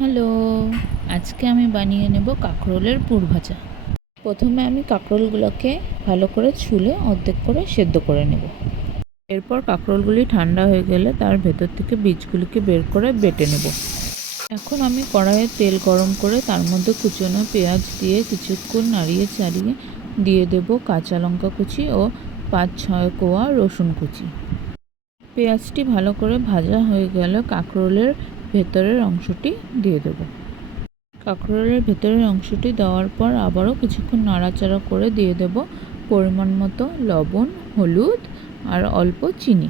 Hello, আজকে আমি বানিয়ে নেব কাঁকরোলের পুর ভাজা। প্রথমে আমি কাঁকরোলগুলোকে ভালো করে ছুলে অর্ধেক করে সেদ্ধ করে নেব। এরপর কাঁকরোলগুলি ঠান্ডা হয়ে গেলে তার ভেতর থেকে বীজগুলিকে বের করে বেটে নেব। এখন আমি কড়াইয়ে তেল গরম করে তার মধ্যে কুচনো পেঁয়াজ দিয়ে কিছুক্ষণ নাড়িয়ে চাড়িয়ে দিয়ে দেব কাঁচা লঙ্কা কুচি ও 5-6 কোয়া রসুন কুচি। পেঁয়াজটি ভালো করে ভাজা হয়ে গেলে কাঁকরোলের ভেতরের অংশটি দিয়ে দেব। কাঁকরোলের ভেতরের অংশটি দেওয়ার পর আবারও কিছুক্ষণ নাড়াচাড়া করে দিয়ে দেব পরিমাণ মতো লবণ, হলুদ আর অল্প চিনি।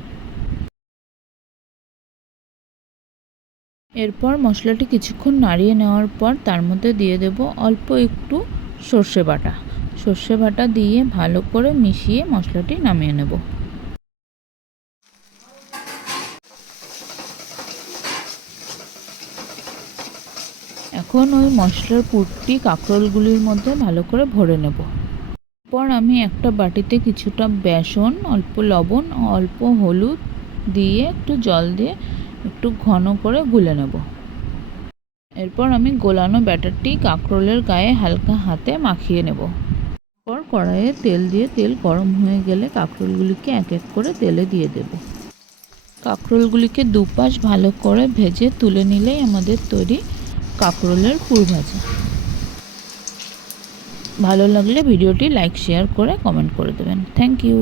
এরপর মশলাটি কিছুক্ষণ নাড়িয়ে নেওয়ার পর তার মধ্যে দিয়ে দেব অল্প একটু সর্ষে বাটা। সর্ষে বাটা দিয়ে ভালো করে মিশিয়ে মশলাটি নামিয়ে নেব। এখন ওই মশলার পুরটি কাঁকরোলগুলির মধ্যে ভালো করে ভরে নেব। এরপর আমি একটা বাটিতে কিছুটা বেসন, অল্প লবণ ও অল্প হলুদ দিয়ে একটু জল দিয়ে একটু ঘন করে গুলে নেব। এরপর আমি গোলানো ব্যাটারটি কাঁকরোলের গায়ে হালকা হাতে মাখিয়ে নেব। এরপর কড়াইয়ে তেল দিয়ে তেল গরম হয়ে গেলে কাঁকরোলগুলিকে এক এক করে তেলে দিয়ে দেব। কাঁকরোলগুলিকে দুপাশ ভালো করে ভেজে তুলে নিলেই আমাদের তৈরি কাঁকরোলের পুর ভাজা। ভালো লাগলে ভিডিওটি লাইক শেয়ার করে কমেন্ট করে দেবেন। Thank you.